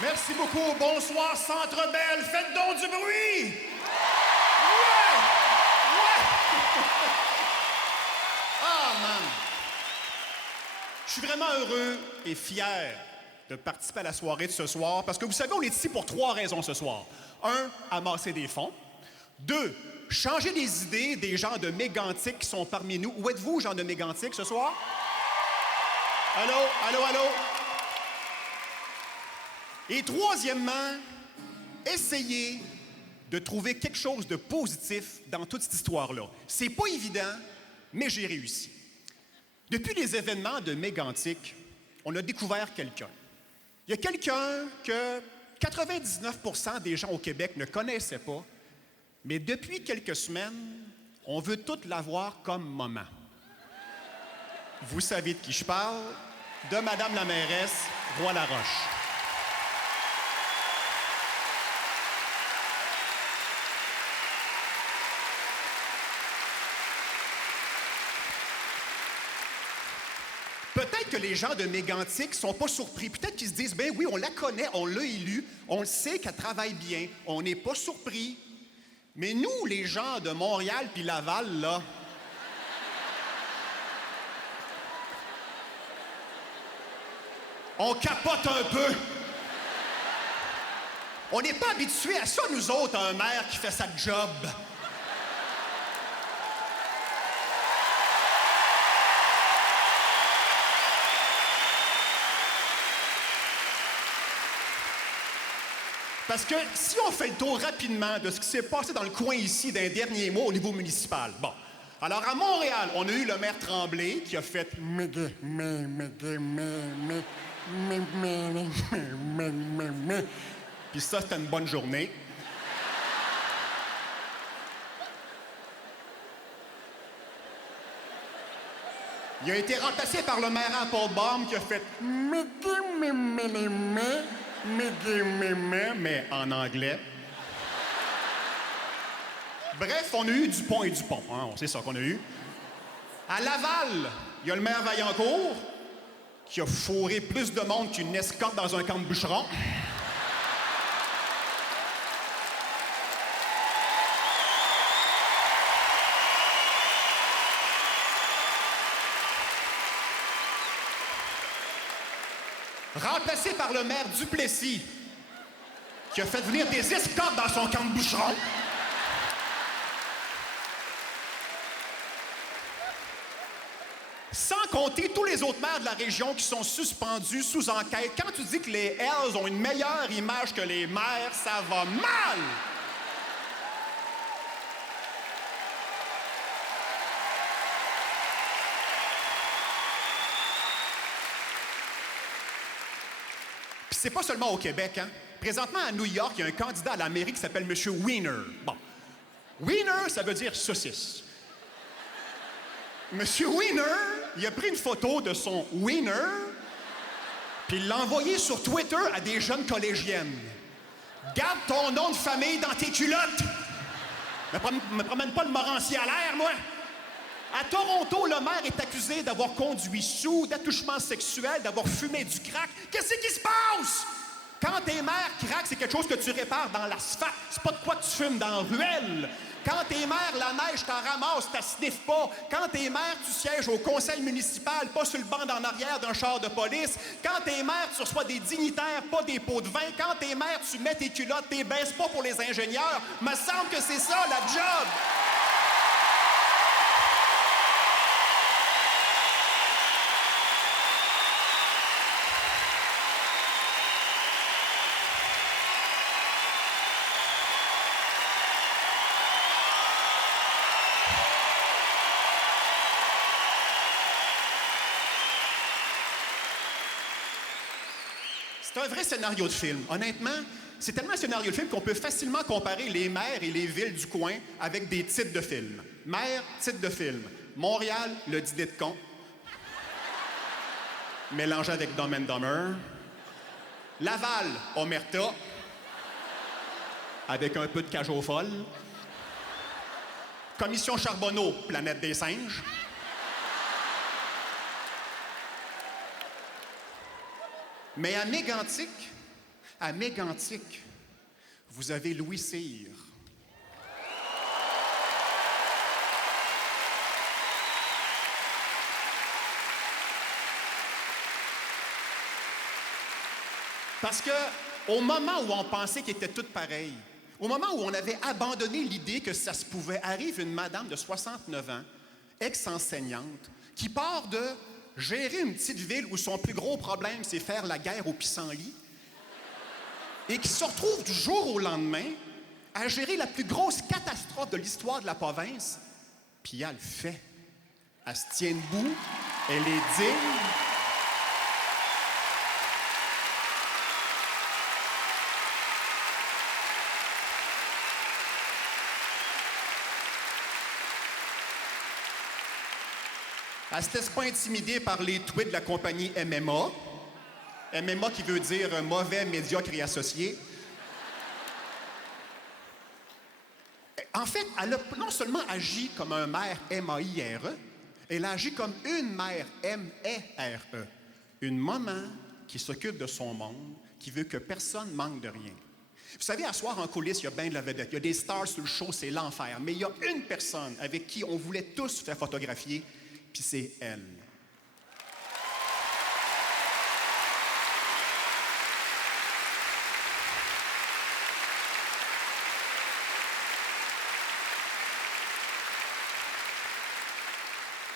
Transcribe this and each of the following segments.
Merci beaucoup. Bonsoir, Centre Bell. Faites donc du bruit! Ouais! Ouais! Ah, man! Je suis vraiment heureux et fier de participer à la soirée de ce soir parce que vous savez, on est ici pour 3 raisons ce soir. 1, amasser des fonds. 2, changer les idées des gens de Mégantic qui sont parmi nous. Où êtes-vous, gens de Mégantic, ce soir? Allô? Allô? Allô? Et troisièmement, essayer de trouver quelque chose de positif dans toute cette histoire-là. C'est pas évident, mais j'ai réussi. Depuis les événements de Mégantic, on a découvert quelqu'un. Il y a quelqu'un que 99% des gens au Québec ne connaissaient pas, mais depuis quelques semaines, on veut toutes l'avoir comme maman. Vous savez de qui je parle? De Madame la mairesse Roy-Laroche. Peut-être que les gens de Mégantic sont pas surpris. Peut-être qu'ils se disent, ben oui, on la connaît, on l'a élue, on le sait qu'elle travaille bien, on n'est pas surpris. Mais nous, les gens de Montréal puis Laval, là, on capote un peu. On n'est pas habitués à ça, nous autres, un maire qui fait sa job. Parce que si on fait le tour rapidement de ce qui s'est passé dans le coin ici d'un dernier mois au niveau municipal. Bon. Alors, à Montréal, on a eu le maire Tremblay qui a fait... Puis ça, c'était une bonne journée. Il a été remplacé par le maire Paul Baum qui a fait... mais en anglais. Bref, on a eu Dupont et Dupont. Hein, c'est ça qu'on a eu. À Laval, il y a le maire Vaillancourt qui a fourré plus de monde qu'une escorte dans un camp de bûcherons. Remplacé par le maire Duplessis, qui a fait venir des escortes dans son camp de bûcherons. Sans compter tous les autres maires de la région qui sont suspendus sous enquête. Quand tu dis que les Hells ont une meilleure image que les maires, ça va mal! C'est pas seulement au Québec, hein? Présentement, à New York, il y a un candidat à la mairie qui s'appelle M. Wiener. Bon. Wiener, ça veut dire saucisse. M. Wiener, il a pris une photo de son wiener, puis il l'a envoyé sur Twitter à des jeunes collégiennes. Garde ton nom de famille dans tes culottes! Me promène pas le Morancier à l'air, moi! À Toronto, le maire est accusé d'avoir conduit sous, d'attouchement sexuel, d'avoir fumé du crack. Qu'est-ce qui se passe? Quand t'es maire, crack, c'est quelque chose que tu répares dans l'asphalte. C'est pas de quoi tu fumes dans la ruelle. Quand t'es maire, la neige t'en ramasse, t'as sniff pas. Quand t'es maire, tu sièges au conseil municipal, pas sur le banc d'en arrière d'un char de police. Quand t'es maire, tu reçois des dignitaires, pas des pots de vin. Quand t'es maire, tu mets tes culottes, t'es baisses pas pour les ingénieurs. Me semble que c'est ça, la job. C'est un vrai scénario de film. Honnêtement, c'est tellement un scénario de film qu'on peut facilement comparer les maires et les villes du coin avec des titres de films. Maire, titre de film. Montréal, le dîner de con. Mélangé avec Dumb and Dumber. Laval, Omerta. Avec un peu de cage aux folles. Commission Charbonneau, Planète des singes. Mais à Mégantic, À Mégantic, vous avez Louis Cyr. Parce que au moment où on pensait qu'ils étaient toutes pareilles, au moment où on avait abandonné l'idée que ça se pouvait, arrive une madame de 69 ans, ex-enseignante, qui part de gérer une petite ville où son plus gros problème, c'est faire la guerre au pissenlit, et qui se retrouve du jour au lendemain à gérer la plus grosse catastrophe de l'histoire de la province, puis elle le fait. Elle se tient debout, elle est digne. Elle ne se laisse pas intimider par les tweets de la compagnie MMA. MMA qui veut dire mauvais, médiocre et associé. En fait, elle a non seulement agi comme un maire M-A-I-R-E, elle a agi comme une mère M-E-R-E. Une maman qui s'occupe de son monde, qui veut que personne manque de rien. Vous savez, à soir en coulisses, il y a bien de la vedette. Il y a des stars sur le show, c'est l'enfer. Mais il y a une personne avec qui on voulait tous faire photographier, puis c'est elle.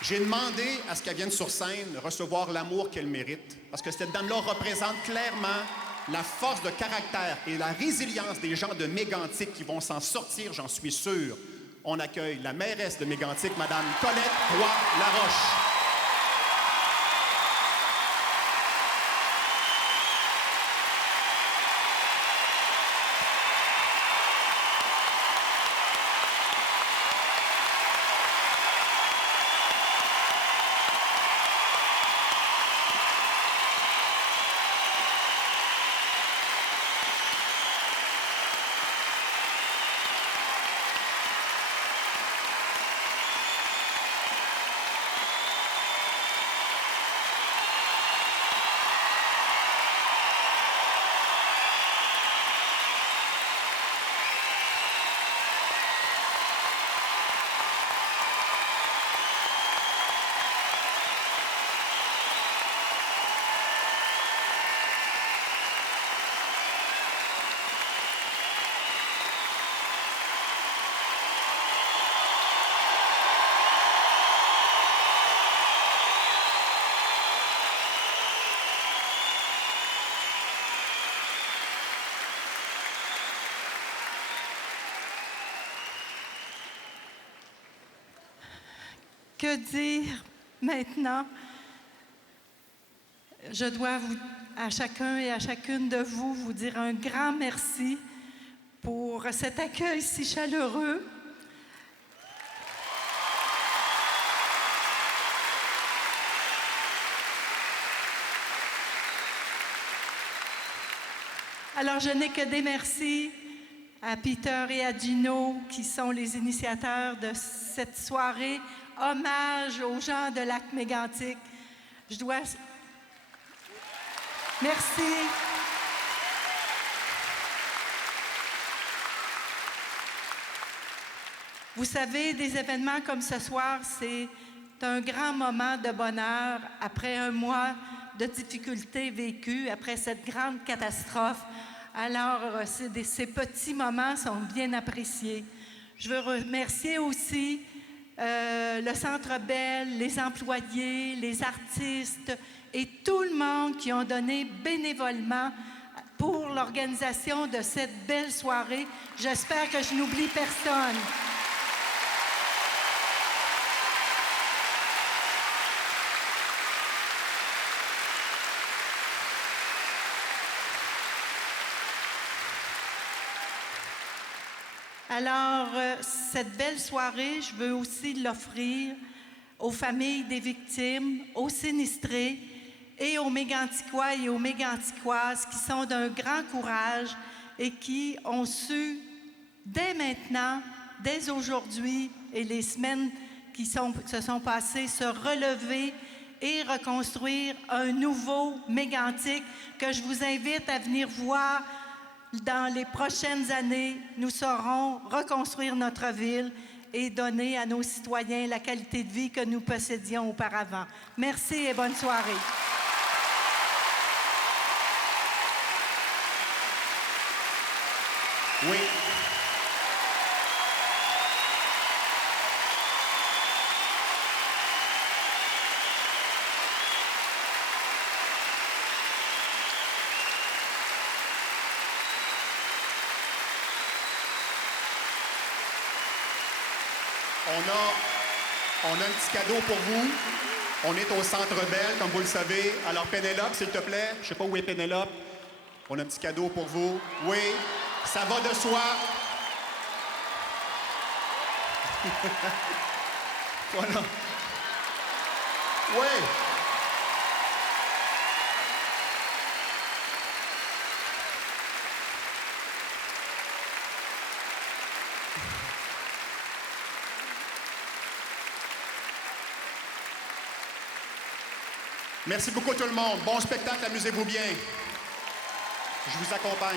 J'ai demandé à ce qu'elle vienne sur scène recevoir l'amour qu'elle mérite, parce que cette dame-là représente clairement la force de caractère et la résilience des gens de Mégantic qui vont s'en sortir, j'en suis sûr. On accueille la mairesse de Mégantic, Mme Colette Roy-Laroche. Que dire maintenant? Je dois à chacun et à chacune de vous, vous dire un grand merci pour cet accueil si chaleureux. Alors, je n'ai que des merci à Peter et à Gino, qui sont les initiateurs de cette soirée. Hommage aux gens de Lac-Mégantic. Je dois... Merci. Vous savez, des événements comme ce soir, c'est un grand moment de bonheur après un mois de difficultés vécues, après cette grande catastrophe. Alors, ces petits moments sont bien appréciés. Je veux remercier aussi le Centre Bell, les employés, les artistes et tout le monde qui ont donné bénévolement pour l'organisation de cette belle soirée. J'espère que je n'oublie personne. Alors, cette belle soirée, je veux aussi l'offrir aux familles des victimes, aux sinistrés et aux Méganticois et aux Méganticoises qui sont d'un grand courage et qui ont su, dès maintenant, dès aujourd'hui et les semaines qui se sont passées, se relever et reconstruire un nouveau mégantic que je vous invite à venir voir dans les prochaines années. Nous saurons reconstruire notre ville et donner à nos citoyens la qualité de vie que nous possédions auparavant. Merci et bonne soirée. Oui. On a un petit cadeau pour vous. On est au Centre Bell, comme vous le savez. Alors, Pénélope, s'il te plaît. Je sais pas où est Pénélope. On a un petit cadeau pour vous. Oui, ça va de soi. Voilà. Oui. Merci beaucoup tout le monde. Bon spectacle, amusez-vous bien. Je vous accompagne.